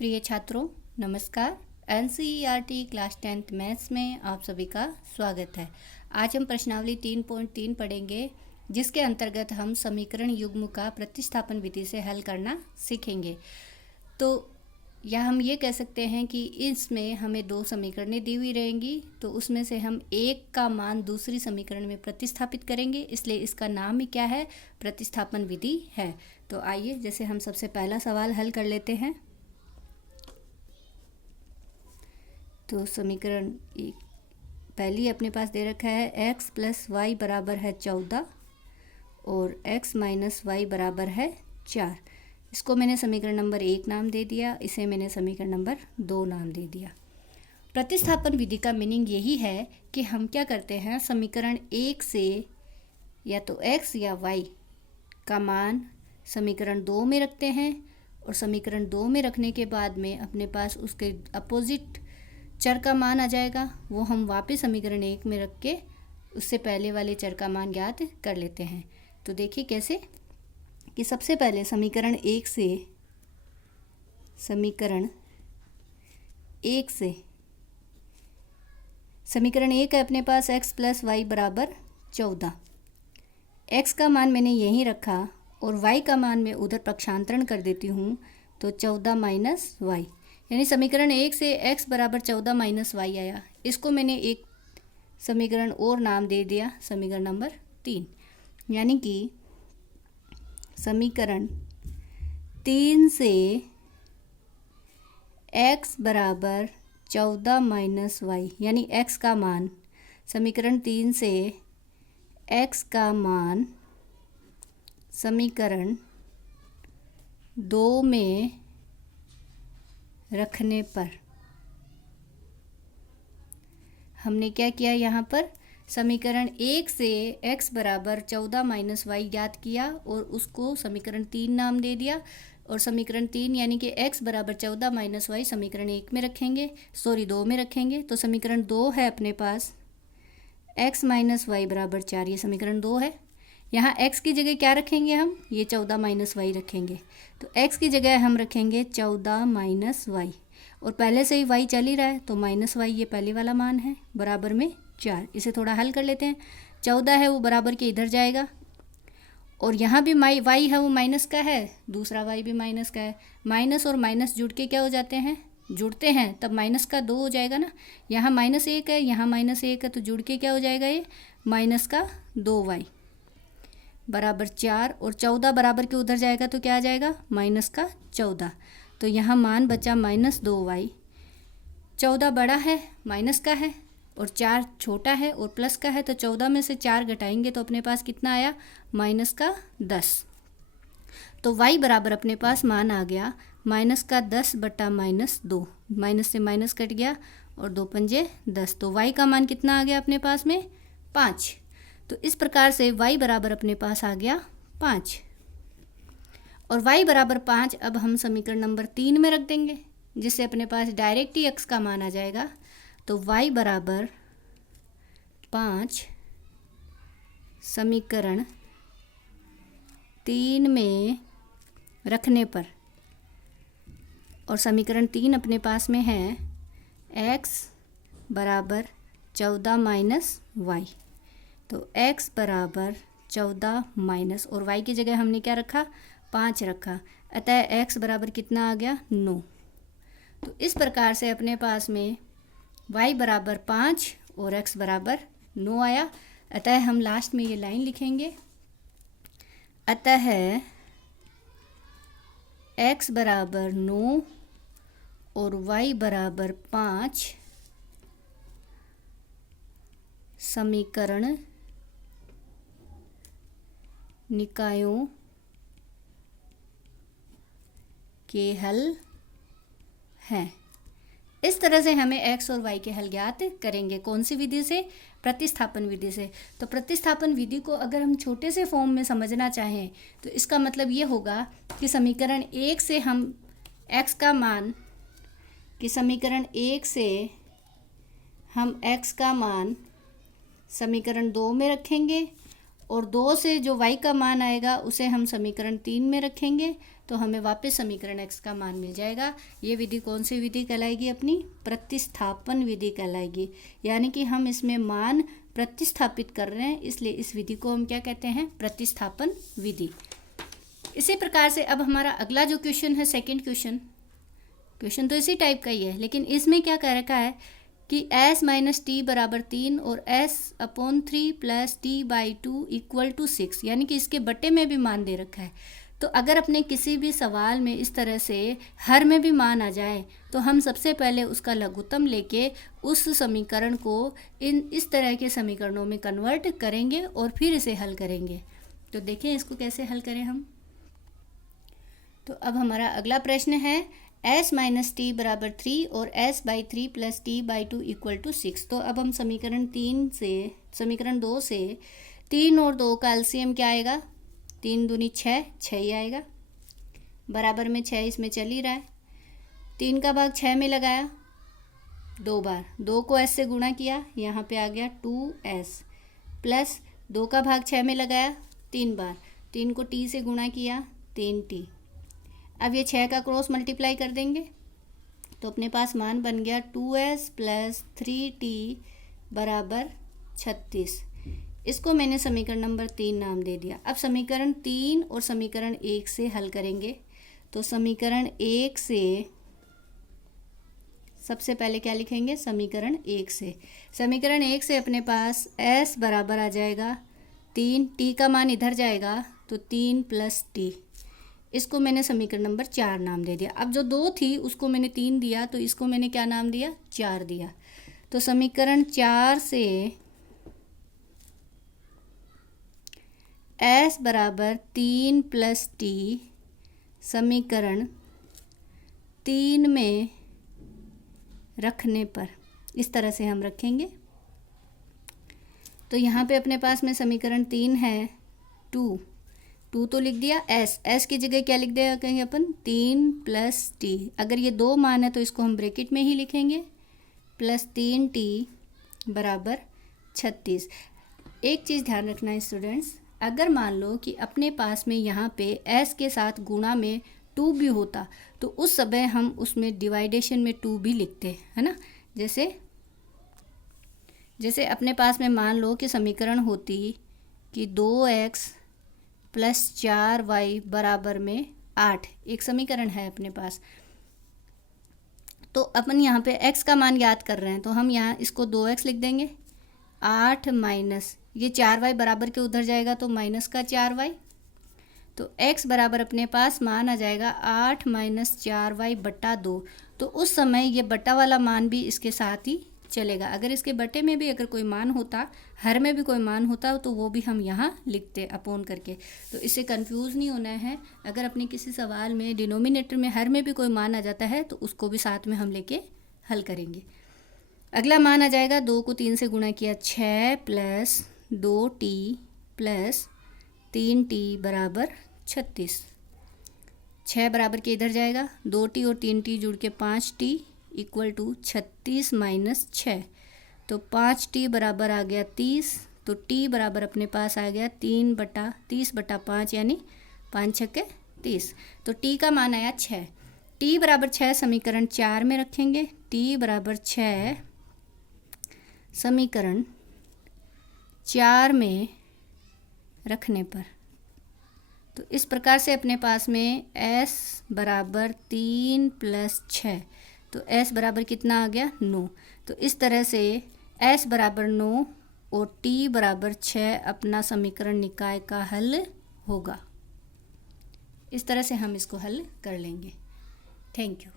प्रिय छात्रों, नमस्कार। एनसीईआरटी क्लास 10th मैथ्स में आप सभी का स्वागत है। आज हम प्रश्नावली 3.3 पढ़ेंगे, जिसके अंतर्गत हम समीकरण युग्म का प्रतिस्थापन विधि से हल करना सीखेंगे। तो या हम ये कह सकते हैं कि इसमें हमें दो समीकरणें दी हुई रहेंगी, तो उसमें से हम एक का मान दूसरी समीकरण में प्रतिस्थापित करेंगे, इसलिए इसका नाम ही क्या है, प्रतिस्थापन विधि है। तो आइए जैसे हम सबसे पहला सवाल हल कर लेते हैं। तो समीकरण पहली अपने पास दे रखा है x प्लस वाई बराबर है 14 और x माइनस वाई बराबर है 4। इसको मैंने समीकरण नंबर 1 नाम दे दिया, इसे मैंने समीकरण नंबर 2 नाम दे दिया। प्रतिस्थापन विधि का मीनिंग यही है कि हम क्या करते हैं, समीकरण 1 से या तो x या y का मान समीकरण 2 में रखते हैं और समीकरण 2 में रखने के बाद में अपने पास उसके अपोजिट चर का मान आ जाएगा, वो हम वापस समीकरण 1 में रख के उससे पहले वाले चर का मान ज्ञात कर लेते हैं। तो देखिए कैसे कि सबसे पहले समीकरण 1 से समीकरण 1 है अपने पास x प्लस वाई बराबर 14। x का मान मैंने यहीं रखा और y का मान मैं उधर पक्षांतरण कर देती हूँ, तो 14 माइनस वाई, यानी समीकरण 1 से x बराबर 14 माइनस वाई आया। इसको मैंने एक समीकरण और नाम दे दिया, समीकरण नंबर 3, यानी कि समीकरण 3 से x बराबर 14 माइनस वाई, यानी x का मान समीकरण 3 से x का मान समीकरण 2 में रखने पर हमने क्या किया, यहाँ पर समीकरण 1 से x बराबर 14 माइनस वाई ज्ञात किया और उसको समीकरण 3 नाम दे दिया। और समीकरण 3 यानी कि x बराबर 14 माइनस वाई समीकरण 1 में रखेंगे, 2 में रखेंगे। तो समीकरण 2 है अपने पास x माइनस वाई बराबर 4, ये समीकरण 2 है। यहाँ x की जगह क्या रखेंगे हम, ये 14 माइनस वाई रखेंगे। तो x की जगह हम रखेंगे 14 माइनस वाई, और पहले से ही y चल ही रहा है तो माइनस वाई ये पहले वाला मान है, बराबर में 4। इसे थोड़ा हल कर लेते हैं। 14 है वो बराबर के इधर जाएगा, और यहाँ भी y है वो माइनस का है, दूसरा y भी माइनस का है। माइनस और माइनस जुड़ के क्या हो जाते हैं, जुड़ते हैं तब माइनस का 2 हो जाएगा ना। यहाँ -1 है, यहाँ -1 है, तो जुड़ के क्या हो जाएगा, ये माइनस का 2y बराबर 4, और 14 बराबर के उधर जाएगा तो क्या आ जाएगा, माइनस का 14। तो यहाँ मान बचा -2y। 14 बड़ा है, माइनस का है, और 4 छोटा है और प्लस का है, तो 14 में से 4 घटाएंगे तो अपने पास कितना आया, माइनस का 10। तो y बराबर अपने पास मान आ गया माइनस का 10 बटा -2, माइनस से माइनस कट गया और 2 पंजे 10, तो y का मान कितना आ गया अपने पास में, 5। तो इस प्रकार से y बराबर अपने पास आ गया 5, और y बराबर 5 अब हम समीकरण नंबर 3 में रख देंगे, जिससे अपने पास डायरेक्ट ही x का मान आ जाएगा। तो y बराबर 5 समीकरण 3 में रखने पर, और समीकरण 3 अपने पास में है x बराबर 14 माइनस वाई, तो x बराबर 14 माइनस, और y की जगह हमने क्या रखा, 5 रखा, अतः x बराबर कितना आ गया, 9। तो इस प्रकार से अपने पास में y बराबर 5 और x बराबर 9 आया। अतः हम लास्ट में ये लाइन लिखेंगे, अतः x बराबर 9 और y बराबर 5 समीकरण निकायों के हल हैं। इस तरह से हमें x और y के हल ज्ञात करेंगे। कौन सी विधि से, प्रतिस्थापन विधि से। तो प्रतिस्थापन विधि को अगर हम छोटे से फॉर्म में समझना चाहें तो इसका मतलब ये होगा कि समीकरण 1 से हम x का मान, कि समीकरण 1 से हम x का मान समीकरण 2 में रखेंगे और 2 से जो y का मान आएगा उसे हम समीकरण 3 में रखेंगे। तो हमें वापस समीकरण x का मान मिल जाएगा। ये विधि कौन सी विधि कहलाएगी? अपनी प्रतिस्थापन विधि कहलाएगी। यानी कि हम इसमें मान प्रतिस्थापित कर रहे हैं, इसलिए इस विधि को हम क्या कहते हैं? प्रतिस्थापन विधि। इसी प्रकार से अब हमारा अगला जो क्वेश्चन है, सेकंड क्वेश्चन तो इसी टाइप का ही है, लेकिन इसमें क्या कह रखा है कि s माइनस टी बराबर 3 और s/3 plus t/2 equal to 6, यानी कि इसके बट्टे में भी मान दे रखा है। तो अगर अपने किसी भी सवाल में इस तरह से हर में भी मान आ जाए तो हम सबसे पहले उसका लघुत्तम लेके उस समीकरण को इस तरह के समीकरणों में कन्वर्ट करेंगे और फिर इसे हल करेंगे। तो देखें इसको कैसे हल करें हम। तो अब हमारा अगला प्रश्न है s माइनस टी बराबर 3 और s/3 plus t/2 equal to 6। तो अब हम समीकरण 2 से 3 और 2 का एलसीएम क्या आएगा? 3 दूनी 6 ही आएगा, बराबर में 6 इसमें चल ही रहा है। 3 का भाग 6 में लगाया 2 बार, 2 को s से गुणा किया, यहाँ पे आ गया 2s, प्लस 2 का भाग 6 में लगाया 3 बार, 3 को t से गुणा किया 3t। अब ये 6 का क्रॉस मल्टीप्लाई कर देंगे तो अपने पास मान बन गया 2s प्लस 3t बराबर 36। इसको मैंने समीकरण नंबर 3 नाम दे दिया। अब समीकरण 3 और समीकरण 1 से हल करेंगे। तो समीकरण 1 से सबसे पहले क्या लिखेंगे? समीकरण 1 से अपने पास s बराबर आ जाएगा 3, t का मान इधर जाएगा तो 3 प्लस t। इसको मैंने समीकरण नंबर 4 नाम दे दिया। अब जो 2 थी उसको मैंने 3 दिया, तो इसको मैंने क्या नाम दिया? 4 दिया। तो समीकरण 4 से s बराबर 3 प्लस t समीकरण 3 में रखने पर इस तरह से हम रखेंगे। तो यहाँ पे अपने पास में समीकरण 3 है 2 तो लिख दिया। s की जगह क्या लिख देगा कहीं अपन? 3 प्लस t। अगर ये 2 मान है तो इसको हम ब्रैकेट में ही लिखेंगे, प्लस 3t बराबर 36। एक चीज़ ध्यान रखना है स्टूडेंट्स, अगर मान लो कि अपने पास में यहाँ पे s के साथ गुणा में 2 भी होता तो उस समय हम उसमें डिवाइडेशन में 2 भी लिखते, है ना। जैसे अपने पास में मान लो कि समीकरण होती कि 2x प्लस 4y बराबर में 8, एक समीकरण है अपने पास। तो अपन यहाँ पे x का मान याद कर रहे हैं तो हम यहाँ इसको 2x लिख देंगे, 8 माइनस ये 4y बराबर के उधर जाएगा तो माइनस का 4y, तो x बराबर अपने पास मान आ जाएगा 8 माइनस 4y बटा 2। तो उस समय ये बटा वाला मान भी इसके साथ ही चलेगा। अगर इसके बटे में भी अगर कोई मान होता, हर में भी कोई मान होता तो वो भी हम यहाँ लिखते अपोन करके। तो इससे कंफ्यूज नहीं होना है। अगर अपने किसी सवाल में डिनोमिनेटर में हर में भी कोई मान आ जाता है तो उसको भी साथ में हम लेके हल करेंगे। अगला मान आ जाएगा 2 को 3 से गुणा किया 6 प्लस 2t प्लस 3t बराबर 36। 6 बराबर के इधर जाएगा, 2t और 3t जुड़ के 5t इक्वल टू 36 माइनस 6। तो 5t बराबर आ गया 30। तो t बराबर अपने पास आ गया 30/5 यानी 5 छक्के 30। तो t का मान आया 6। t बराबर 6 समीकरण 4 में रखेंगे। t बराबर 6 समीकरण 4 में रखने पर तो इस प्रकार से अपने पास में s बराबर 3 प्लस 6, तो s बराबर कितना आ गया? 9। तो इस तरह से s बराबर 9 और t बराबर 6 अपना समीकरण निकाय का हल होगा। इस तरह से हम इसको हल कर लेंगे। Thank you.